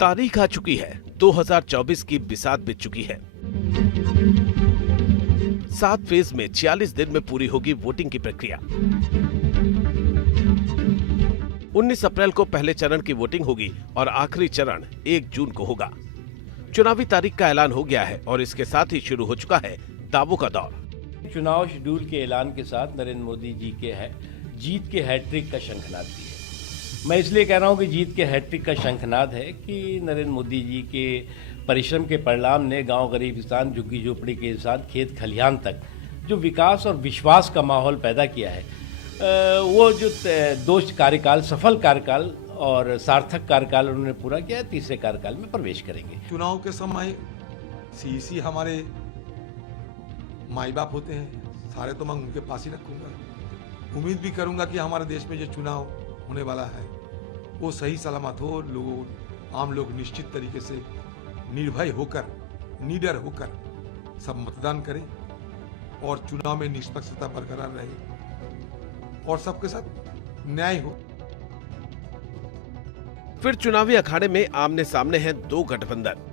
तारीख आ चुकी है, 2024 की बिसात बीत चुकी है। 7 फेज में 46 दिन में पूरी होगी वोटिंग की प्रक्रिया। 19 अप्रैल को पहले चरण की वोटिंग होगी और आखिरी चरण 1 जून को होगा। चुनावी तारीख का ऐलान हो गया है और इसके साथ ही शुरू हो चुका है दावों का दौर। चुनाव शेड्यूल के ऐलान के साथ नरेंद्र मोदी जी के जीत के हैट्रिक का शंखनाद भी है। मैं इसलिए कह रहा हूं कि जीत के हैट्रिक का शंखनाद है कि नरेंद्र मोदी जी के परिश्रम के परिणाम ने गांव, गरीब किसान, झुग्गी झोपड़ी के इंसान, खेत खलिहान तक जो विकास और विश्वास का माहौल पैदा किया है, वो जो 2 कार्यकाल, सफल कार्यकाल और सार्थक कार्यकाल उन्होंने पूरा किया, तीसरे कार्यकाल में प्रवेश करेंगे। चुनाव के समय सीईसी हमारे माई बाप होते हैं, सारे तो मैं उनके पास ही रखूंगा। उम्मीद भी करूंगा कि हमारे देश में जो चुनाव होने वाला है वो सही सलामत हो, आम लोग निश्चित तरीके से निर्भय होकर, निडर होकर सब मतदान करें और चुनाव में निष्पक्षता बरकरार रहे और सबके साथ न्याय हो। फिर चुनावी अखाड़े में आमने सामने हैं 2 गठबंधन।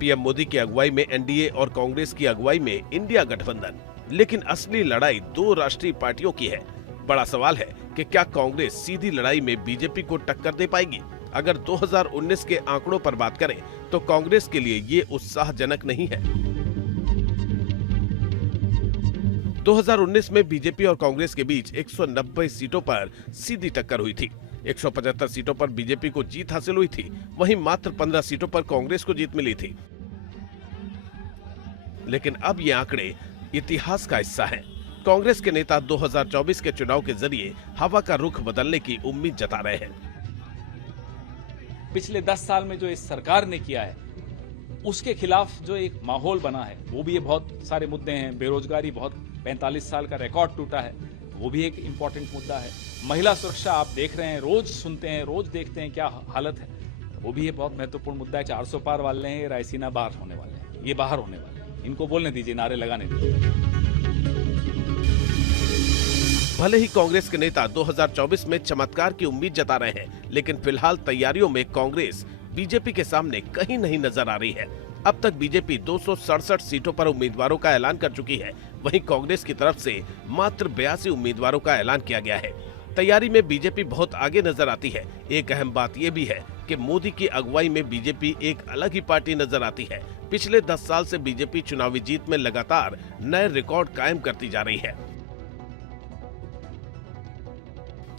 पीएम मोदी की अगुवाई में एनडीए और कांग्रेस की अगुवाई में इंडिया गठबंधन। लेकिन असली लड़ाई 2 राष्ट्रीय पार्टियों की है। बड़ा सवाल है कि क्या कांग्रेस सीधी लड़ाई में बीजेपी को टक्कर दे पाएगी? अगर 2019 के आंकड़ों पर बात करें तो कांग्रेस के लिए ये उत्साहजनक नहीं है। 2019 में बीजेपी और कांग्रेस के बीच 190 सीटों पर सीधी टक्कर हुई थी। 175 सीटों पर बीजेपी को जीत हासिल हुई थी, वहीं मात्र 15 सीटों पर कांग्रेस को जीत मिली थी। लेकिन अब ये आंकड़े इतिहास का हिस्सा हैं। कांग्रेस के नेता 2024 के चुनाव के जरिए हवा का रुख बदलने की उम्मीद जता रहे हैं। पिछले 10 साल में जो इस सरकार ने किया है उसके खिलाफ जो एक माहौल बना है, वो भी ये बहुत सारे मुद्दे हैं। बेरोजगारी बहुत 45 साल का रिकॉर्ड टूटा है, वो भी एक इम्पोर्टेंट मुद्दा है। महिला सुरक्षा आप देख रहे हैं, रोज सुनते हैं, रोज देखते हैं क्या हालत है, वो भी ये बहुत महत्वपूर्ण मुद्दा है। 400 पार वाले हैं, रायसीना बाहर होने वाले हैं, ये बाहर होने वाले हैं, इनको बोलने दीजिए, नारे लगाने दीजिए। भले ही कांग्रेस के नेता 2024 में चमत्कार की उम्मीद जता रहे हैं, लेकिन फिलहाल तैयारियों में कांग्रेस बीजेपी के सामने कहीं नहीं नजर आ रही है। अब तक बीजेपी 267 सीटों पर उम्मीदवारों का ऐलान कर चुकी है, वहीं कांग्रेस की तरफ से मात्र 82 उम्मीदवारों का ऐलान किया गया है। तैयारी में बीजेपी बहुत आगे नजर आती है। एक अहम बात यह भी है कि मोदी की अगुवाई में बीजेपी एक अलग ही पार्टी नजर आती है। पिछले 10 साल से बीजेपी चुनावी जीत में लगातार नए रिकॉर्ड कायम करती जा रही है।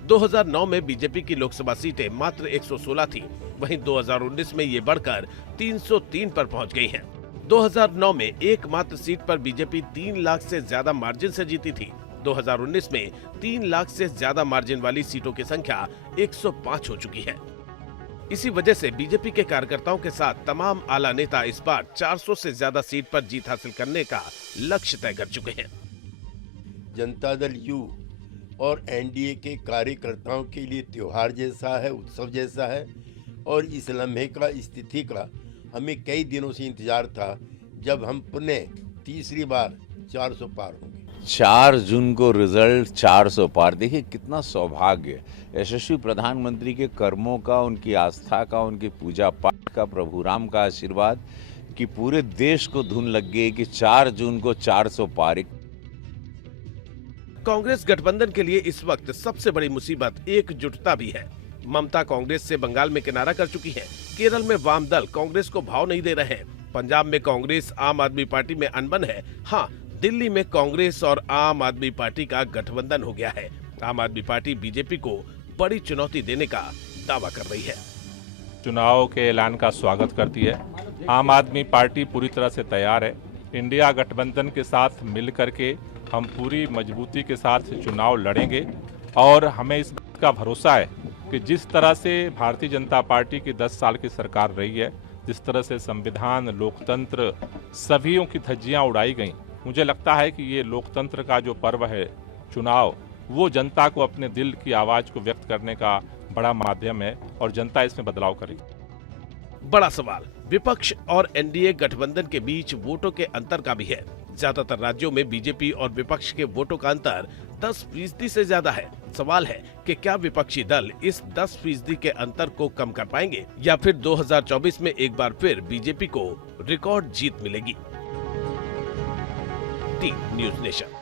2009 में बीजेपी की लोकसभा सीटें मात्र 116 थी, वहीं 2019 में ये बढ़कर 303 पर पहुंच गई हैं। 2009 में एकमात्र सीट पर बीजेपी 3 लाख से ज्यादा मार्जिन से जीती थी। 2019 में 3 लाख से ज्यादा मार्जिन वाली सीटों की संख्या 105 हो चुकी है। इसी वजह से बीजेपी के कार्यकर्ताओं के साथ तमाम आला नेता इस बार 400 से ज्यादा सीट पर जीत हासिल करने का लक्ष्य तय कर चुके हैं। जनता दल यू और एनडीए के कार्यकर्ताओं के लिए त्योहार जैसा है, उत्सव जैसा है और इस लम्हे का, स्थिति का हमें कई दिनों से इंतजार था जब हम पुनः तीसरी बार 400 पार होंगे। 4 जून को रिजल्ट 400 पार। देखिए कितना सौभाग्य, यशस्वी प्रधानमंत्री के कर्मों का, उनकी आस्था का, उनकी पूजा पाठ का, प्रभु राम का आशीर्वाद कि पूरे देश को धुन लग गई कि 4 जून को 400 पार। कांग्रेस गठबंधन के लिए इस वक्त सबसे बड़ी मुसीबत एकजुटता भी है। ममता कांग्रेस से बंगाल में किनारा कर चुकी है। केरल में वाम दल कांग्रेस को भाव नहीं दे रहे हैं। पंजाब में कांग्रेस आम आदमी पार्टी में अनबन है। हाँ, दिल्ली में कांग्रेस और आम आदमी पार्टी का गठबंधन हो गया है। आम आदमी पार्टी बीजेपी को बड़ी चुनौती देने का दावा कर रही है। चुनाव के ऐलान का स्वागत करती है। आम आदमी पार्टी पूरी तरह से तैयार है। इंडिया गठबंधन के साथ मिल करके हम पूरी मजबूती के साथ चुनाव लड़ेंगे और हमें इस बात का भरोसा है कि जिस तरह से भारतीय जनता पार्टी की 10 साल की सरकार रही है, जिस तरह से संविधान, लोकतंत्र, सभीयों की धज्जियां उड़ाई गईं, मुझे लगता है कि ये लोकतंत्र का जो पर्व है चुनाव, वो जनता को अपने दिल की आवाज़ को व्यक्त करने का बड़ा माध्यम है और जनता इसमें बदलाव करेगी। बड़ा सवाल विपक्ष और एनडीए गठबंधन के बीच वोटों के अंतर का भी है। ज्यादातर राज्यों में बीजेपी और विपक्ष के वोटों का अंतर 10% से ज्यादा है। सवाल है कि क्या विपक्षी दल इस 10% के अंतर को कम कर पाएंगे या फिर 2024 में एक बार फिर बीजेपी को रिकॉर्ड जीत मिलेगी। T news nation.